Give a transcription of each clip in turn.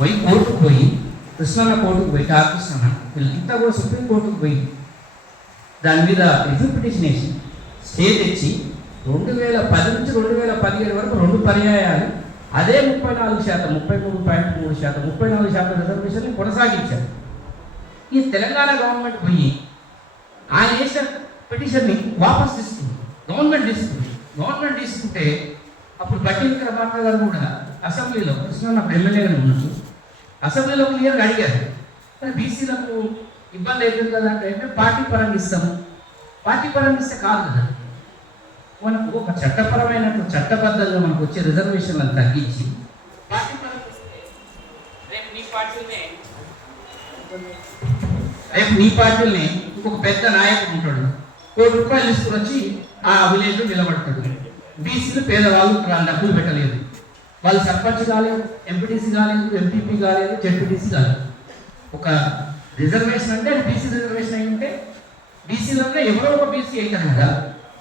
పోయి కోర్టుకు పోయి కృష్ణన్న కోర్టుకు పోయి కృష్ణన్న వీళ్ళంతా కూడా సుప్రీంకోర్టుకు పోయి దాని మీద రివ్యూ పిటిషన్ వేసి స్టే తెచ్చి 2010 నుంచి 2017 వరకు 2 పర్యాయాలు అదే 34%, 33.3%, 34% రిజర్వేషన్ కొనసాగించారు. ఈ తెలంగాణ గవర్నమెంట్ పోయి ఆయన వేసిన పిటిషన్ని వాపస్ తీసుకుంది, గవర్నమెంట్ తీసుకుంటే అప్పుడు బట్టి విక్రమార్క గారు కూడా అసెంబ్లీలో కృష్ణ ఎమ్మెల్యేగానే ఉన్నట్టు అసెంబ్లీలో క్లియర్గా అడిగారు, బీసీలకు ఇబ్బంది అవుతుంది కదా అంటే పార్టీ పరంగా ఇస్తాము. పార్టీ పరంగా ఇస్తే కాదు కదా, మనకు ఒక చట్టబద్ధంగా మనకు వచ్చే రిజర్వేషన్లను తగ్గించి పార్టీ పరంగా ఇస్తే రేపు నీ పార్టీని ఇంకొక పెద్ద నాయకుడు ఉంటాడు, ₹1,00,00,000 తీసుకుని వచ్చి ఆ విలేజ్లో నిలబడతాడు. బీసీలు పేదవాళ్ళు డబ్బులు పెట్టలేదు, వాళ్ళు సర్పంచ్ కాలేదు, ఎంపీటీసీ కాలేదు, ఎంపీపీ కాలేదు, జెడ్పీటీసీ కాలేదు. ఒక రిజర్వేషన్ అంటే అది బీసీ రిజర్వేషన్ అయి ఉంటే బీసీలోనే ఎవరో ఒక బీసీ అవుతారు కదా,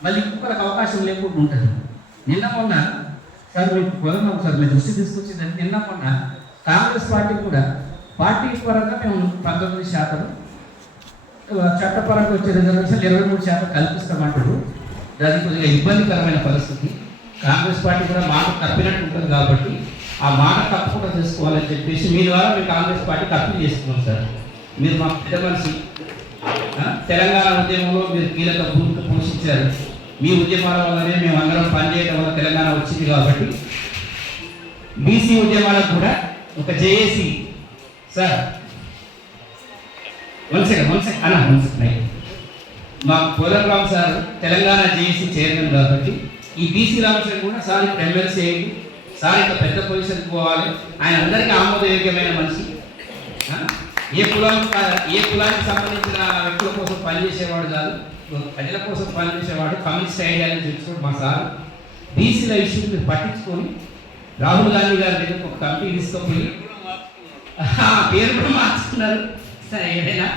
మళ్ళీ ఇంకొకరికి అవకాశం లేకుండా ఉంటుంది. నిన్న మొన్న సార్ మీకు పొలం సార్ మీ దృష్టి తీసుకొచ్చిందంటే నిన్న మొన్న కాంగ్రెస్ పార్టీ కూడా పార్టీ పరంగా మేము 19% చట్టపరంగా వచ్చే రిజర్వేషన్ 23% కల్పిస్తామంటారు. దానికి కొద్దిగా ఇబ్బందికరమైన పరిస్థితి. కాంగ్రెస్ పార్టీ కూడా మాట తప్పినట్టు ఉంటుంది కాబట్టి ఆ మాట తప్పకుండా చేసుకోవాలని చెప్పేసి మీ ద్వారా మేము కాంగ్రెస్ పార్టీకి అప్పీల్ చేస్తున్నాం సార్. మీరు మా పెద్ద మనిషి, తెలంగాణ ఉద్యమంలో మీరు కీలక భూమిక పోషించారు. మీ ఉద్యమాల వల్లనే మేము అందరం పనిచేయడం వల్ల తెలంగాణ వచ్చింది కాబట్టి బీసీ ఉద్యమాలకు కూడా ఒక జేఏసీ సార్ వన్ సెకండ్ మా Kodandaram sir Telangana JAC chairman కాబట్టి ఈ బీసీ రామచంద్ర కూడా సార్ ఇప్పుడు ఎమ్మెల్సీ అయ్యింది, సార్ ఇంకా పెద్ద పొజిషన్కి పోవాలి. ఆయన అందరికీ ఆమోదయోగ్యమైన మనిషి. ఏ కులానికి సంబంధించిన వ్యక్తుల కోసం పనిచేసేవాడు కాదు, ప్రజల కోసం పనిచేసేవాడు. కమ్యూనిస్ట్ ఐడియాలజీ తెచ్చుకోండి మా సార్. బీసీల ఇష్యూ మీరు పట్టించుకొని రాహుల్ గాంధీ గారి దగ్గర ఒక కమిటీ తీసుకుపోయి పేరు కూడా మార్చుకున్నారు. సరే ఏదైనా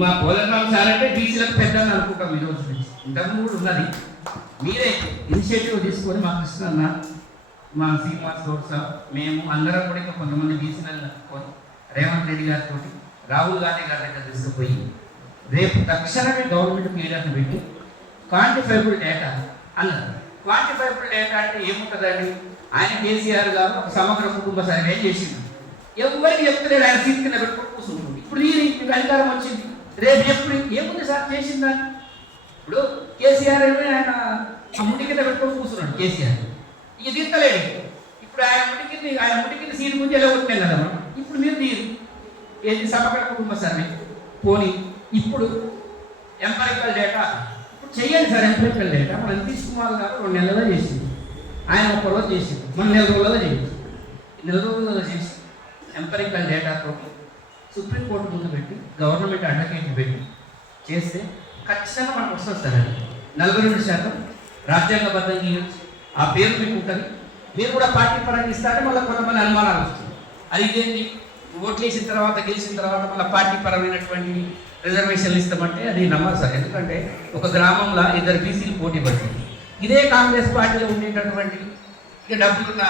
మా కోదండరామ్ సార్ అంటే బీసీలకు పెద్ద అనుకుంటాం ఈరోజు నుంచి, ఇంతకుముందు కూడా ఉన్నది. మీరే ఇనిషియేటివ్ తీసుకొని మా కృష్ణన్న, మా శ్రీనివాస్ గౌడ్ సార్, మేము అందరం కూడా ఇంకా కొంతమంది బీసీలను కట్టుకొని రేవంత్ రెడ్డి గారితో రాహుల్ గాంధీ గారి దగ్గర తీసుకుపోయి రేపు తక్షణమే గవర్నమెంట్ మీడియాను పెట్టి క్వాంటిఫైబుల్ డేటా అన్నారు. క్వాంటిఫైబుల్ డేటా అంటే ఏముంటుందండి? ఆయన కేసీఆర్ గారు ఒక సమగ్ర కుటుంబ సర్వే చేసింది, ఎవరికి చెప్తలేడు, ఆయన సీట్ కింద పెట్టుకుని కూర్చుంటుంది. ఇప్పుడు ఈ అధికారం వచ్చింది, రేపు ఎప్పుడు ఏముంది సార్ చేసిందని? ఇప్పుడు కేసీఆర్ ఆయన ముడి కింద పెట్టుకొని కూర్చున్నాడు కేసీఆర్, ఇక తీర్తలేడు. ఇప్పుడు ఆయన ముడి కింద సీటు ముందు ఎలా కొట్టినాం కదా మనం. ఇప్పుడు మీరు తీరు ఏది సమగ్ర కుటుంబ సర్వే పోనీ ఇప్పుడు ఎంపరికల్ డేటా ఇప్పుడు చెయ్యండి సార్. ఎంపరికల్ డేటా మన నితీష్ కుమార్ గారు 2 నెలల్లో చేసింది, ఆయన 1 రోజు చేసింది, మన 4 రోజుల్లో చేయింది. 4 రోజుల్లో చేసి ఎంపరికల్ డేటాతో సుప్రీంకోర్టు ముందు పెట్టి గవర్నమెంట్ అడ్వకేట్ పెట్టి చేస్తే ఖచ్చితంగా మనకు వస్తుంది సార్. అది 42% రాజ్యాంగబద్ధంగా ఇవ్వచ్చు, ఆ పేరు మీకు ఉంటుంది. మీరు కూడా పార్టీ పరంగా ఇస్తారంటే మళ్ళీ కొంతమంది అనుమానాలు వస్తుంది. అది ఇదేంటి ఓట్లు వేసిన తర్వాత గెలిచిన తర్వాత మళ్ళీ పార్టీ పరమైనటువంటి రిజర్వేషన్లు ఇస్తామంటే అది నమ్మరు సార్. ఎందుకంటే ఒక గ్రామంలో 2 బీసీలు పోటీ పడుతుంది. ఇదే కాంగ్రెస్ పార్టీలో ఉండేటటువంటి ఇక డబ్బులున్న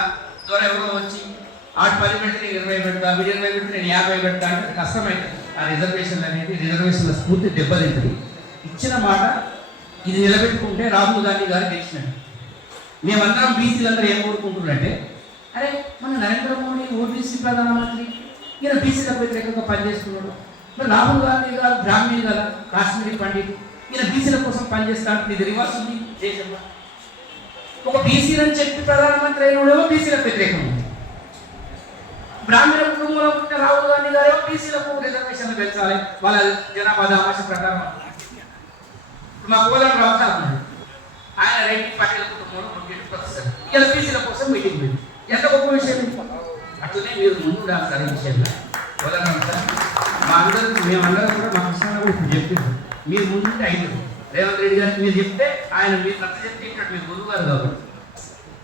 ద్వారా ఎవరో వచ్చి 10 పెడితే 20 పెడతా, 20 పెడితే నేను 50 పెడతా అంటే కష్టమైంది. ఆ రిజర్వేషన్లు అనేది రిజర్వేషన్ల స్ఫూర్తి దెబ్బతింటుంది. ఇచ్చిన మాట ఇది నిలబెట్టుకుంటే రాహుల్ గాంధీ గారు గెలిచినట్టు. మేమందరం బీసీలందరూ ఏం కోరుకుంటున్నారంటే, అరే మన నరేంద్ర మోడీ ఓబీసీ ప్రధానమంత్రి, ఈయన బీసీలకు వ్యతిరేకంగా పనిచేస్తున్నాడు. మరి రాహుల్ గాంధీ గారు బ్రాహ్మణి కదా, కాశ్మీరీ పండిట్, ఈయన బీసీల కోసం పనిచేస్తాడు. ఇది రివర్స్ ఉంది దేశంలో. ఒక బీసీలని చెప్పి ప్రధానమంత్రి అయినోడేమో బీసీలకు వ్యతిరేకం ఉంది, బ్రాహ్మణ కుటుంబంలో ఉంటే రాహుల్ గాంధీ గారు బీసీలకు రిజర్వేషన్లు పెంచాలి వాళ్ళ జనాభా దామాష ప్రకారం. మా కోదండరామ్ సార్ ఉన్నాడు, ఆయన రైటింగ్ పటేల్ కుటుంబంలో ప్రొఫెసర్, ఇలా బీసీల కోసం మీటింగ్ పెట్టి ఎంత గొప్ప విషయం. అట్లనే మీరు ముందు ఉండాలి సార్ ఈ విషయంలో. కోదండరామ్ సార్ మేమందరం కూడా మా కృష్ణ కూడా ఇప్పుడు చెప్పింది, మీరు ముందుంటే అయిన రేవంత్ రెడ్డి గారికి మీరు చెప్తే ఆయన మీరు నచ్చ చెప్తే ఇక్కడ మీరు గురువు గారు కాబట్టి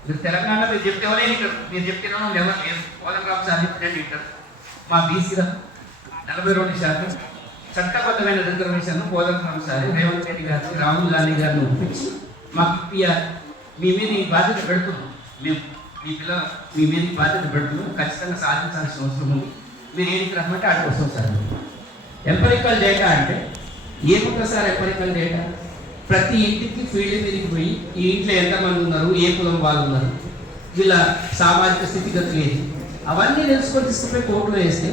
మీరు తెలంగాణ మీరు చెప్తే ఎవరే ఇక్కడ మీరు చెప్తేనో ఎవరు లేదు. కోదండరామ్ సార్ చెప్తే ఇక్కడ మా బీసీల 42% చట్టబద్ధమైన రిజర్వేషన్ కోదండరామ్ సార్ రేవంత్ రెడ్డి గారిని రాహుల్ గాంధీ గారిని ఒప్పించి మాకు ఇప్పియాలి. మీ మీద ఈ బాధ్యత పెడుతున్నాం. మేము మీ పిల్లలు మీ మీద బాధ్యత పెడుతున్నాం, ఖచ్చితంగా సాధించాల్సిన అవసరం ఉంది. మీరు ఏడికి రమ్మంటే ఆడికి వస్తాం సార్. ఎంపరికల్ డేటా అంటే ఏముంటుంది సార్? ఎంపరికల్ డేటా ప్రతి ఇంటికి ఫీల్డ్ మీదకి పోయి ఈ ఇంట్లో ఎంతమంది ఉన్నారు, ఏ కులం వాళ్ళు ఉన్నారు, వీళ్ళ సామాజిక స్థితిగతులు ఏంటి, అవన్నీ తెలుసుకొని తీసుకుపోయి కోర్టులో వేస్తే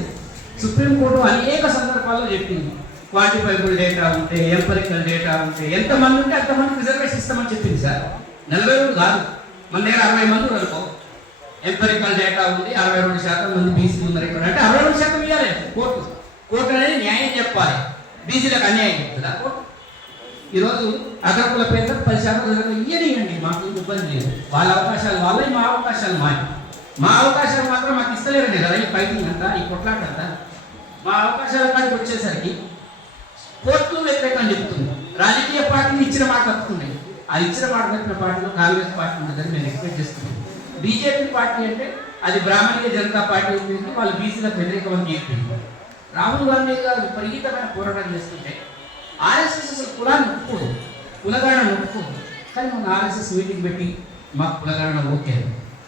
సుప్రీంకోర్టు అనేక సందర్భాల్లో చెప్పింది. క్వాంటిఫైబుల్ డేటా ఉంటే, ఎంపరికల్ డేటా ఉంటే, ఎంతమంది ఉంటే అంతమంది రిజర్వేషన్ ఇస్తామని చెప్పింది సార్. 42 కాదు, మన దగ్గర 60 మంది అనుకో, ఎంపరికల్ డేటా ఉంది, 62% మంది బీసీలు ఉన్నారు ఇక్కడ అంటే 62% ఇవ్వాలి కోర్టు. కోర్టు అనేది న్యాయం చెప్పాలి, బీసీలకు అన్యాయం చెప్తుందా కోర్టు? ఈరోజు అగ్రకుల పేర్లకు 10% ఇయ్యనియండి, మాకు ఇబ్బంది లేదు. వాళ్ళ అవకాశాలు వాళ్ళవి, మా అవకాశాలు మావి. మా అవకాశాలు మాత్రం మాకు ఇస్తలేరండి కదా, ఈ ఫైటింగ్ అంతా, ఈ కొట్లాట అంతా. మా అవకాశాల కాడికి వచ్చేసరికి కోర్టు వ్యతిరేకంగా చెప్తుంది. రాజకీయ పార్టీలు ఇచ్చిన మాట తప్పుతున్నాయి. ఆ ఇచ్చిన మాట తప్పిన పార్టీలో కాంగ్రెస్ పార్టీ ఉంటుందని నేను ఎక్స్పెక్ట్ చేస్తున్నాను. బీజేపీ పార్టీ అంటే అది బ్రాహ్మణీయ జనతా పార్టీ ఉంటుంది, వాళ్ళు బీసీలకు వ్యతిరేకమని చెప్పింది. రాహుల్ గాంధీ గారు విపరీతమైన పోరాటం చేస్తుంటే ఆర్ఎస్ఎస్ అసలు కులాన్ని ఒప్పుకోదు, కులగణన ఒప్పుకోదు. కానీ మన ఆర్ఎస్ఎస్ మీటింగ్ పెట్టి మాకు కులగణన ఓకే,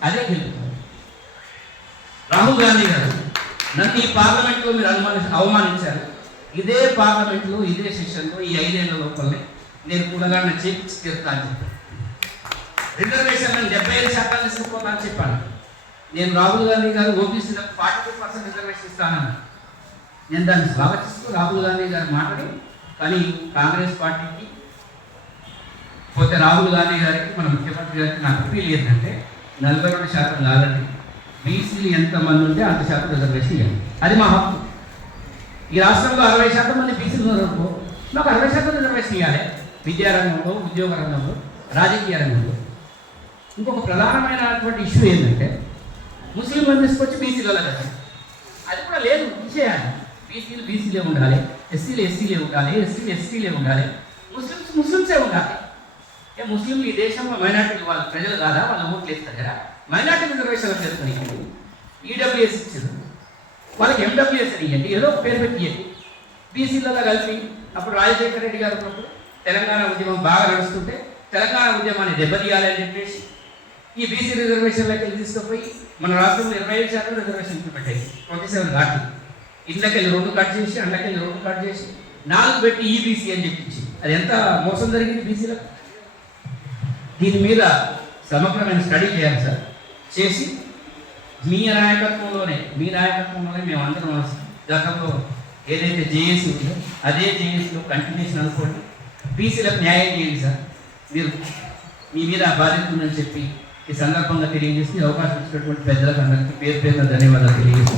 అదే గెలుపుతుంది. రాహుల్ గాంధీ గారు నన్ను ఈ పార్లమెంట్లో మీరు అవమానించారు. ఇదే పార్లమెంట్లో ఇదే సెషన్లో ఈ 5 ఏళ్ల లోపలనే నేను కులగణన చేపించి తీరుతా అని చెప్పాను. రిజర్వేషన్ 75% తీసుకుపోతా అని చెప్పాను. నేను రాహుల్ గాంధీ గారు ఓబీసీలకు 42% రిజర్వేషన్ ఇస్తానని నేను దాన్ని స్వాగతిస్తూ రాహుల్ గాంధీ గారు మాట్లాడి, కానీ కాంగ్రెస్ పార్టీకి పోతే రాహుల్ గాంధీ గారికి మన ముఖ్యమంత్రి గారికి నాకు అప్పీల్ ఏంటంటే 42% కాదండి, బీసీలు ఎంతమంది ఉంటే అంత శాతం రిజర్వేషన్ ఇవ్వండి, అది మా హక్కు. ఈ రాష్ట్రంలో 60% మంది బీసీలు ఉన్నారనుకో, మాకు 60% రిజర్వేషన్ ఇవ్వాలి. విద్యారంగంలో, ఉద్యోగ రంగంలో, రాజకీయ రంగంలో. ఇంకొక ప్రధానమైనటువంటి ఇష్యూ ఏంటంటే ముస్లిం మంది తీసుకొచ్చి బీసీలలో కదా, అది కూడా లేదు, తీసేయాలి. బీసీలు బీసీలే ఉండాలి, ఎస్సీలు ఎస్సీలే ఉండాలి, ఎస్సీలు ఎస్సీలే ఉండాలి, ముస్లింసే ఉండాలి. ముస్లింలు ఈ దేశంలో మైనార్టీలు వాళ్ళ ప్రజలు కాదా, వాళ్ళ ఓట్లు వేస్తారు కదా, మైనార్టీ రిజర్వేషన్లకు చేస్తున్నాయి. ఈడబ్ల్యూఎస్ ఇచ్చారు, వాళ్ళకి ఎండబ్ల్యూఎస్ అని ఇవ్వండి, ఏదో ఒక పేరు పెట్టి ఇవ్వండి. బీసీలలో కలిపి అప్పుడు రాజశేఖర రెడ్డి గారు ఉన్నప్పుడు తెలంగాణ ఉద్యమం బాగా నడుస్తుంటే తెలంగాణ ఉద్యమాన్ని దెబ్బతీయాలని చెప్పేసి ఈ బీసీ రిజర్వేషన్లకి తీసుకుపోయి మన రాష్ట్రంలో 25% రిజర్వేషన్ ఇంప్లిమెంట్ అయ్యింది. 27 కాదు, ఇళ్ళకెళ్ళి 2 కట్ చేసి, అండ్లకెళ్ళి 2 కట్ చేసి 4 పెట్టి ఈబీసీ అని చెప్పించి, అది ఎంత మోసం జరిగింది బీసీలకు. దీని మీద సమగ్రమైన స్టడీ చేయాలి సార్. చేసి మీ నాయకత్వంలోనే మేము అందరం గతంలో ఏదైతే జేఏసీ ఉందో అదే జేఏసీలో కంటిన్యూషన్ అనుకోండి, బీసీలకు న్యాయం చేయండి సార్. మీరు మీ మీద బాధ్యత ఉందని చెప్పి ఈ సందర్భంగా తెలియజేసి అవకాశం ఇచ్చినటువంటి పెద్దలకు అందరికీ పేరు పేరున ధన్యవాదాలు తెలియజేసి